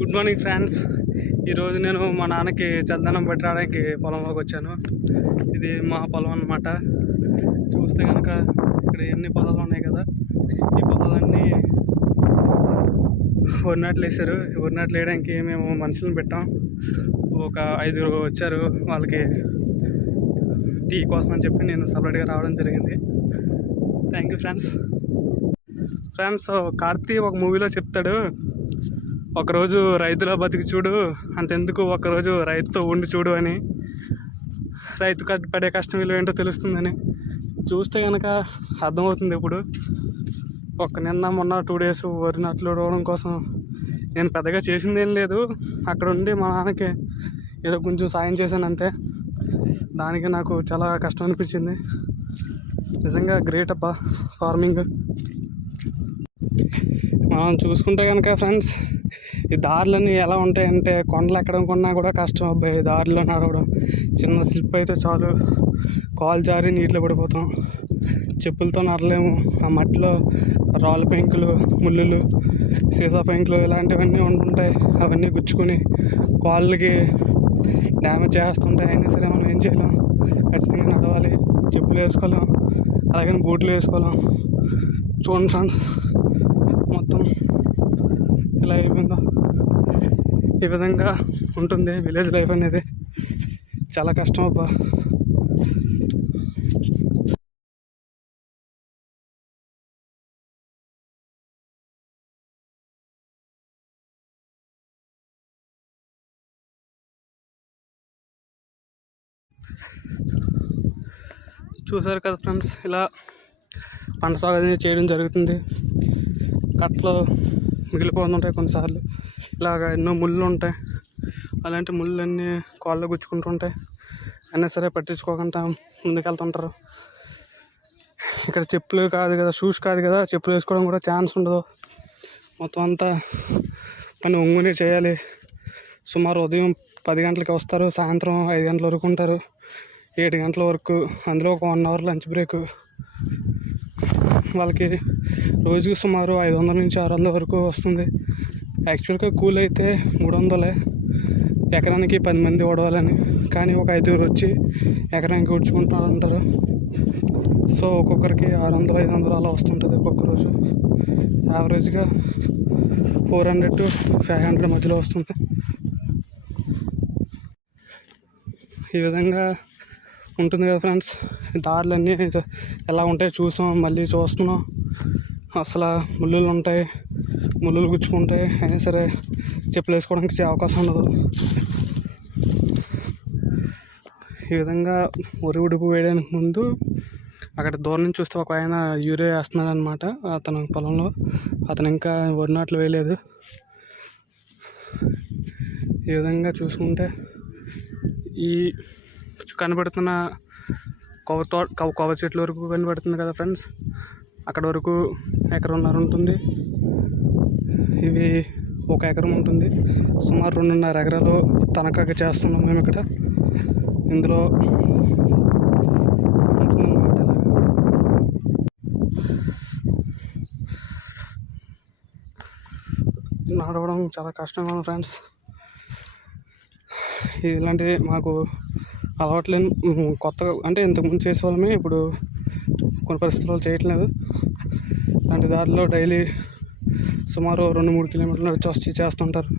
Good morning friends. ఈరోజు నేను మా నాన్నకి చందనం పెట్టడానికి పొలంలోకి వచ్చాను. ఇది మా పొలం అన్నమాట. చూస్తే కనుక ఇక్కడ ఎన్ని పొలాలు ఉన్నాయి కదా, ఈ పొలాలన్నీ వరి నాట్లు వేసారు. వరి నాట్లు వేయడానికి మేము మనుషులను పెట్టాం. ఒక 5 వచ్చారు. వాళ్ళకి టీ కోసం అని చెప్పి నేను సపరేట్గా రావడం జరిగింది. Thank you friends. కార్తీ ఒక మూవీలో చెప్తాడు, ఒకరోజు రైతులో బతికి చూడు, అంతెందుకు ఒకరోజు రైతుతో ఉండి చూడు అని. రైతు పడే కష్టం విలువ ఏంటో తెలుస్తుందని. చూస్తే కనుక అర్థమవుతుంది. ఇప్పుడు నిన్న మొన్న 2 days వరి నాట్లు రావడం కోసం నేను పెద్దగా చేసింది ఏం లేదు. అక్కడ ఉండి మా నాన్నకి ఏదో కొంచెం సాయం చేశాను అంతే. దానికి నాకు చాలా కష్టం అనిపించింది. నిజంగా గ్రేట్ అబ్బా ఫార్మింగ్. మనం చూసుకుంటే కనుక ఫ్రెండ్స్, ఈ దారులన్నీ ఎలా ఉంటాయంటే కొండలు ఎక్కడం కొన్నా కూడా కష్టం అబ్బాయి. దారిలో నడవడం చిన్న స్లిప్ అయితే చాలు, కాలు జారి నీటిలో పడిపోతాం. చెప్పులతో నడలేము. ఆ మట్టిలో రాళ్ళ పెంకులు, ముళ్ళులు, సీసా పెంకులు ఇలాంటివన్నీ ఉంటుంటాయి. అవన్నీ గుచ్చుకొని కాళ్ళకి డ్యామేజ్ చేస్తుంటాయి. అయినా సరే మనం ఏం చేయలేం, ఖచ్చితంగా నడవాలి. చెప్పులు వేసుకోలేం, అలాగని బూట్లు వేసుకోలేం. చూడండి ఫ్రెండ్స్, మొత్తం ఇలా అయిపోయిందో. ఈ విధంగా ఉంటుంది విలేజ్ లైఫ్ అనేది. చాలా కష్టం అబ్బా. చూసారు కదా ఫ్రెండ్స్, ఇలా పంట సాగు అనేది చేయడం జరుగుతుంది. కట్టలు మిగిలిపోతుంటాయి కొన్నిసార్లు. ఇలాగ ఎన్నో ముళ్ళు ఉంటాయి. అలాంటి ముళ్ళన్నీ కాళ్ళలో గుచ్చుకుంటుంటాయి. అయినా సరే పట్టించుకోకుండా ముందుకెళ్తుంటారు. ఇక్కడ చెప్పులు కాదు కదా, షూస్ కాదు కదా, చెప్పులు వేసుకోవడం కూడా ఛాన్స్ ఉండదు. మొత్తం అంతా పని ఒంగునే చేయాలి. సుమారు ఉదయం 10 గంటలకి వస్తారు, సాయంత్రం 5 గంటల వరకు ఉంటారు. 7 గంటల వరకు, అందులో ఒక 1 hour లంచ్ బ్రేక్. వాళ్ళకి రోజుకి సుమారు 500 నుంచి 600 వరకు వస్తుంది. యాక్చువల్గా కూలి అయితే 300, ఎకరానికి 10 మంది ఓడవాలని. కానీ ఒక 5 వచ్చి ఎకరానికి ఉడ్చుకుంటూ ఉంటారు. సో ఒక్కొక్కరికి 600, 500 అలా వస్తుంటుంది ఒక్కొక్క రోజు. యావరేజ్గా 400 to 500 మధ్యలో వస్తుంది. ఈ విధంగా ఉంటుంది కదా ఫ్రెండ్స్. దారులన్నీ ఎలా ఉంటాయో చూసాం, మళ్ళీ చూస్తున్నాం. అసలు ముళ్ళులు ఉంటాయి, ముళ్ళులు గుచ్చుకుంటాయి. అయినా సరే చెప్పులు వేసుకోవడానికి అవకాశం ఉండదు. ఈ విధంగా వరి ఉడుపు వేయడానికి ముందు అక్కడ దూరం నుంచి చూస్తే ఒక ఆయన యూరియా వేస్తున్నాడు అనమాట. అతను పొలంలో, అతను ఇంకా వరి నాట్లు వేయలేదు. ఈ విధంగా చూసుకుంటే ఈ కనబడుతున్న కొవ్వ చెట్ల వరకు కనబడుతుంది కదా ఫ్రెండ్స్, అక్కడ వరకు 1.5 ఎకరం ఉంటుంది. ఇవి 1 ఎకరం ఉంటుంది. సుమారు 2.5 ఎకరాలు తనఖాకి చేస్తున్నాం మేము ఇక్కడ. ఇందులో ఉంటుందన్నమాట. నడవడం చాలా కష్టంగా ఉంది ఫ్రెండ్స్. ఇలాంటివి మాకు అలవాట్లేని కొత్తగా, అంటే ఇంతకుముందు చేసేవాళ్ళమే, ఇప్పుడు కొన్ని పరిస్థితుల్లో చేయట్లేదు. అలాంటి దారిలో డైలీ సుమారు 2-3 కిలోమీటర్లు వచ్చి చేస్తుంటారు.